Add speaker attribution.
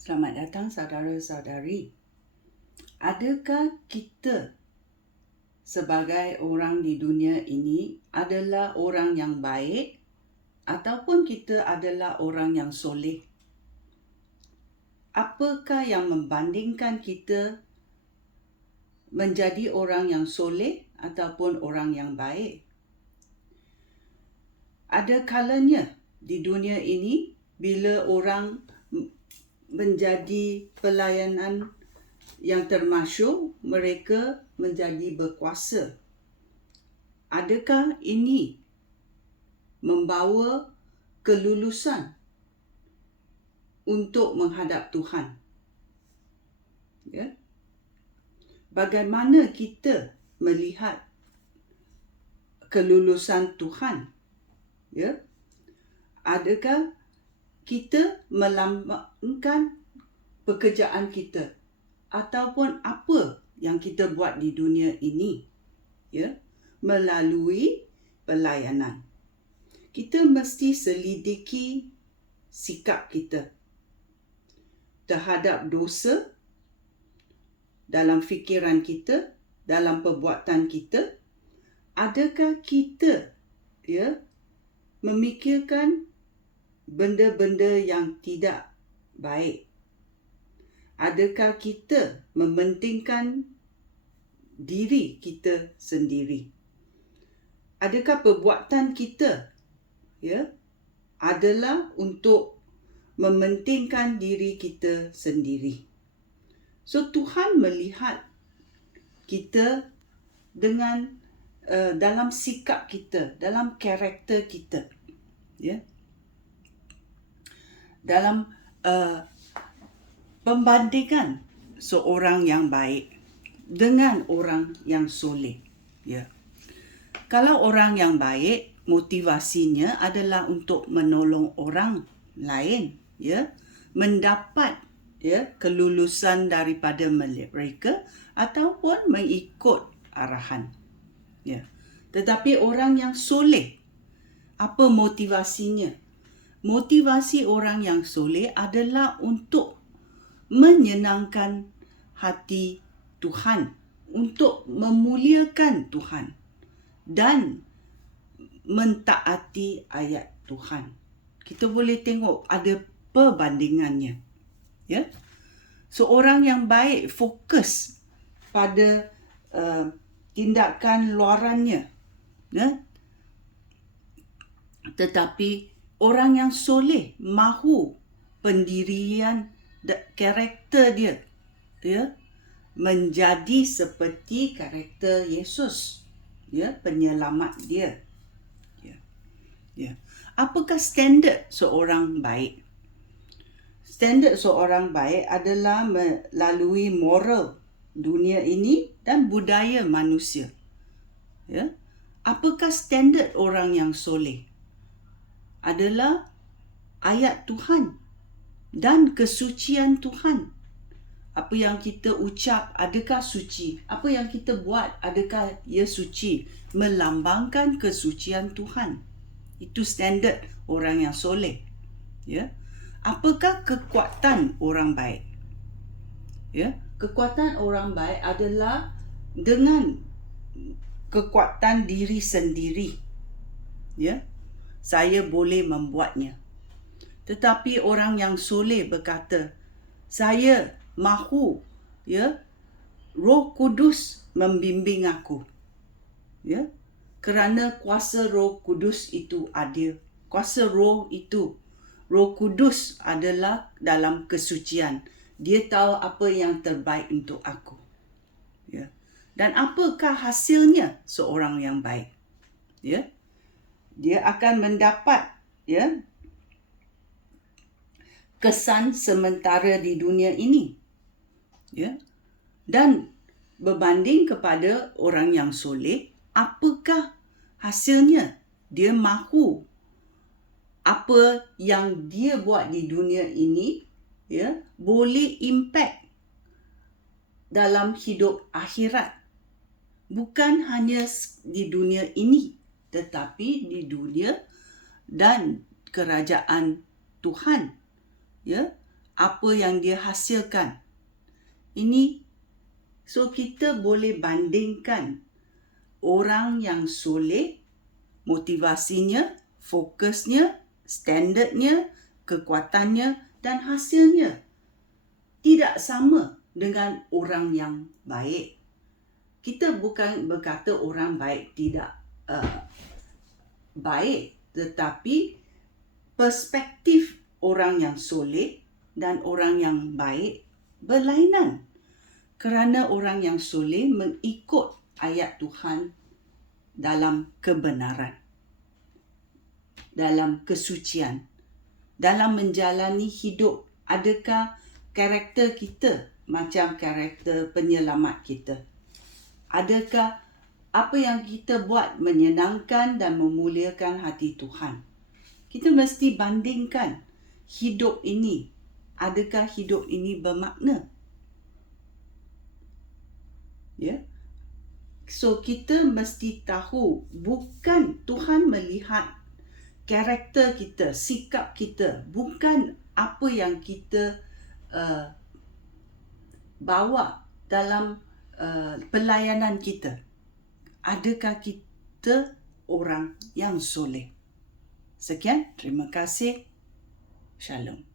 Speaker 1: Selamat datang saudara-saudari. Adakah kita sebagai orang di dunia ini adalah orang yang baik ataupun kita adalah orang yang soleh? Apakah yang membandingkan kita menjadi orang yang soleh ataupun orang yang baik? Ada kalanya di dunia ini bila orang menjadi pelayanan yang termasyur mereka menjadi berkuasa. Adakah ini membawa kelulusan untuk menghadap Tuhan? Ya. Bagaimana kita melihat kelulusan Tuhan? Ya. Adakah kita melambangkan pekerjaan kita ataupun apa yang kita buat di dunia ini ya melalui pelayanan. Kita mesti selidiki sikap kita terhadap dosa dalam fikiran kita dalam perbuatan kita. Adakah kita ya memikirkan benda-benda yang tidak baik? Adakah kita mementingkan diri kita sendiri? Adakah perbuatan kita ya adalah untuk mementingkan diri kita sendiri? So Tuhan melihat kita dengan uh, dalam sikap kita, dalam karakter kita. Ya. Dalam uh, pembandingan seorang yang baik dengan orang yang soleh. Ya. Kalau orang yang baik, motivasinya adalah untuk menolong orang lain, ya, mendapat ya kelulusan daripada mereka ataupun mengikut arahan. Ya. Tetapi orang yang soleh, apa motivasinya? Motivasi orang yang soleh adalah untuk menyenangkan hati Tuhan, untuk memuliakan Tuhan dan mentaati ayat Tuhan. Kita boleh tengok ada perbandingannya. Ya. Seorang yang baik fokus pada uh, tindakan luarannya. Ya. Tetapi orang yang soleh mahu pendirian karakter dia ya menjadi seperti karakter Yesus ya penyelamat dia ya ya. Apakah standard seorang baik? Standard seorang baik adalah melalui moral dunia ini dan budaya manusia ya. Apakah standard orang yang soleh adalah ayat Tuhan dan kesucian Tuhan. Apa yang kita ucap adakah suci? Apa yang kita buat adakah ia suci? Melambangkan kesucian Tuhan. Itu standard orang yang soleh. Ya. Apakah kekuatan orang baik? Ya, kekuatan orang baik adalah dengan kekuatan diri sendiri. Ya, saya boleh membuatnya. Tetapi orang yang soleh berkata, saya mahu ya Roh Kudus membimbing aku. Ya. Kerana kuasa Roh Kudus itu ada. Kuasa Roh itu Roh Kudus adalah dalam kesucian. Dia tahu apa yang terbaik untuk aku. Ya. Dan apakah hasilnya seorang yang baik? Ya dia akan mendapat ya kesan sementara di dunia ini ya. Dan berbanding kepada orang yang soleh apakah hasilnya dia mahu apa yang dia buat di dunia ini ya boleh impact dalam hidup akhirat? Bukan hanya di dunia ini tetapi di dunia dan kerajaan Tuhan ya apa yang dia hasilkan. Ini so kita boleh bandingkan orang yang soleh, motivasinya, fokusnya, standardnya, kekuatannya dan hasilnya tidak sama dengan orang yang baik. Kita bukan berkata orang baik tidak uh, baik tetapi perspektif orang yang soleh dan orang yang baik berlainan. Kerana orang yang soleh mengikut ayat Tuhan dalam kebenaran. Dalam kesucian. Dalam menjalani hidup. Adakah karakter kita macam karakter penyelamat kita? Adakah apa yang kita buat menyenangkan dan memuliakan hati Tuhan? kita mesti bandingkan hidup ini. Adakah hidup ini bermakna? Ya. So kita mesti tahu bukan Tuhan melihat karakter kita sikap kita. Bukan apa yang kita uh, bawa dalam uh, pelayanan kita adakah kita orang yang soleh Sekian, terima kasih. Shalom.